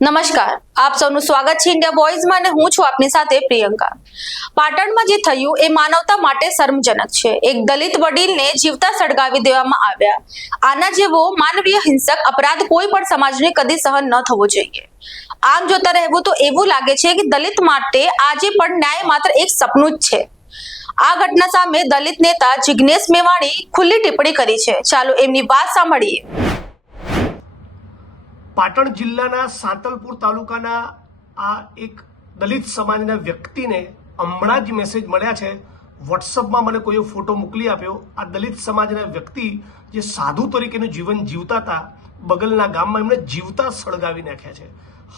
નમસ્કાર. આપ સૌનું સ્વાગત છે ઇન્ડિયા બોયઝમાં અને હું છું આપની સાથે પ્રિયંકા. પાટણમાં જે થયું એ માનવતા માટે શર્મજનક છે. એક દલિત વડીલને જીવતા સળગાવી દેવામાં આવ્યા. આના જેવો માનવીય હિંસક અપરાધ કોઈ પણ સમાજને કદી સહન ન થવો જોઈએ. આમ જોતા રહેવું તો એવું લાગે છે કે દલિત માટે આજે પણ ન્યાય માત્ર એક સપનું જ છે. આ ઘટના સામે દલિત નેતા જિગ્નેશ મેવાણી ખુલ્લી ટિપ્પણી કરી છે. ચાલો એમની વાત સાંભળીએ. પાટણ જિલ્લાના સાંતલપુર તાલુકાના આ એક દલિત સમાજના વ્યક્તિને હમણાં જ મેસેજ મળ્યા છે. વોટ્સઅપમાં મને કોઈએ ફોટો મોકલી આપ્યો. આ દલિત સમાજના વ્યક્તિ જે સાધુ તરીકેનું જીવન જીવતા હતા, બગલના ગામમાં એમણે જીવતા સળગાવી નાખ્યા છે.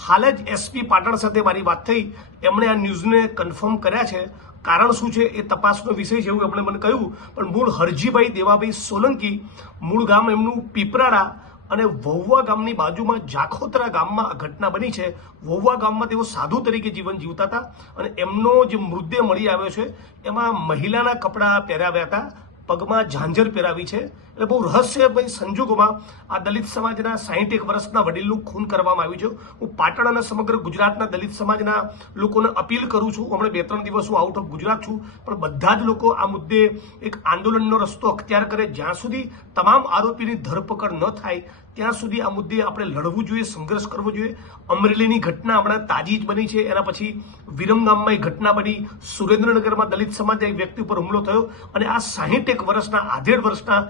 હાલ જ એસપી પાટણ સાથે મારી વાત થઈ. એમણે આ ન્યૂઝને કન્ફર્મ કર્યા છે. કારણ શું છે એ તપાસનો વિષય છે એવું એમણે મને કહ્યું. પણ મૂળ હરજીભાઈ દેવાભાઈ સોલંકી મૂળ ગામ એમનું પીપરાડા અને વહુવા ગામની બાજુમાં જાખોતરા ગામમાં આ ઘટના બની છે. વહુવા ગામમાં તેઓ સાધુ તરીકે જીવન જીવતા હતા અને એમનો જે મૃતદેહ મળી આવ્યો છે, એમાં મહિલાના કપડાં પહેરાવ્યા હતા, પગમાં ઝાંઝર પહેરાવી છે એટલે બહુ રહસ્યમય સંજોગોમાં આ દલિત સમાજના સાહીઠ એક વર્ષના વડીલનું ખૂન કરવામાં આવ્યું છે. હું પાટણ અને સમગ્ર ગુજરાતના દલિત સમાજના લોકોને અપીલ કરું છું, હમણાં બે ત્રણ દિવસ હું આઉટ ઓફ ગુજરાત છું, પણ બધા જ લોકો આ મુદ્દે એક આંદોલનનો રસ્તો અખ્તિયાર કરે. જ્યાં સુધી તમામ આરોપીની ધરપકડ ન થાય, ત્યાં સુધી આ મુદ્દે આપણે લડવું જોઈએ, સંઘર્ષ કરવો જોઈએ. અમરેલીની ઘટના હમણાં તાજી જ બની છે. એના પછી વિરમગામમાં એક ઘટના બની. સુરેન્દ્રનગરમાં દલિત સમાજના એક વ્યક્તિ ઉપર હુમલો થયો અને આ સાહીઠ એક વર્ષના, આધેડ વર્ષના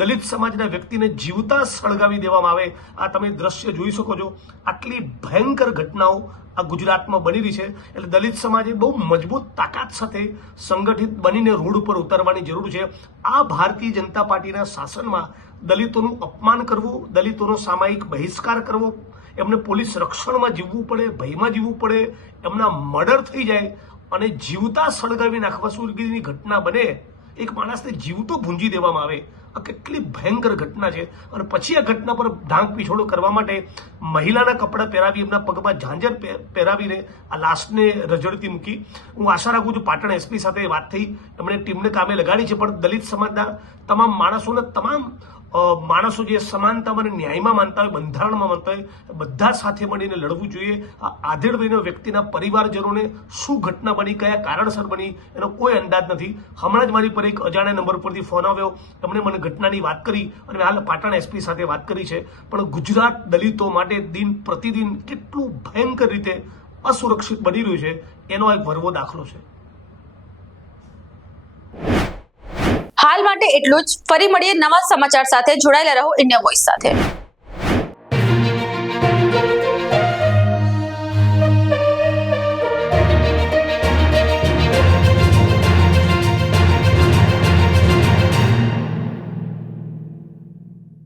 દલિત સમાજના વ્યક્તિને જીવતા સળગાવી દેવામાં આવે. આ તમે દ્રશ્ય જોઈ શકો છો. આટલી ભયંકર ઘટનાઓ આ ગુજરાતમાં બની રહી છે. એટલે દલિત સમાજે બહુ મજબૂત તાકાત સાથે સંગઠિત બનીને રોડ ઉપર ઉતરવાની જરૂર છે. આ ભારતીય જનતા પાર્ટીના શાસનમાં દલિતોનું અપમાન કરવું, દલિતોનો સામાયિક બહિષ્કાર કરવો, એમને પોલીસ રક્ષણમાં જીવવું પડે, ભયમાં જીવવું પડે, એમના મર્ડર થઈ જાય અને જીવતા સળગાવી નાખવા સુધીની ઘટના બને એક માણસને જીવતો ભૂંજી દેવામાં આવે. આ કેટલી ભયંકર ઘટના છે. અને પછી આ ઘટના પર ઢાંક પીછોડો કરવા માટે મહિલાના કપડાં પહેરાવી, એમના પગમાં ઝાંઝર પહેરાવીને આ લાશને રજડતી મૂકી. હું આશા રાખું છું પાટણ એસપી સાથે વાત થઈ. એમણે ટીમને કામે લગાડી છે, પણ દલિત સમાજના તમામ માણસોને તમામ માણસો જે સમાનતા અને ન્યાયમાં માનતા હોય, બંધારણમાં માનતા હોય, બધા સાથે મળીને લડવું જોઈએ. આ આધેડ વયના વ્યક્તિના પરિવારજનોને શું ઘટના બની, કયા કારણસર બની, એનો કોઈ અંદાજ નથી. હમણાં જ મારી પર એક અજાણ્યા નંબર પરથી ફોન આવ્યો. એમણે મને ઘટનાની વાત કરી અને હાલ પાટણ એસપી સાથે વાત કરી છે. પણ ગુજરાત દલિતો માટે દિન પ્રતિદિન કેટલું ભયંકર રીતે અસુરક્ષિત બની રહ્યું છે, એનો એક વરવો દાખલો છે. હાલ માટે એટલું જ. ફરી મળીએ નવા સમાચાર સાથે. જોડાયેલા રહો. ઇન્ડિયા વોઇસ સાથે.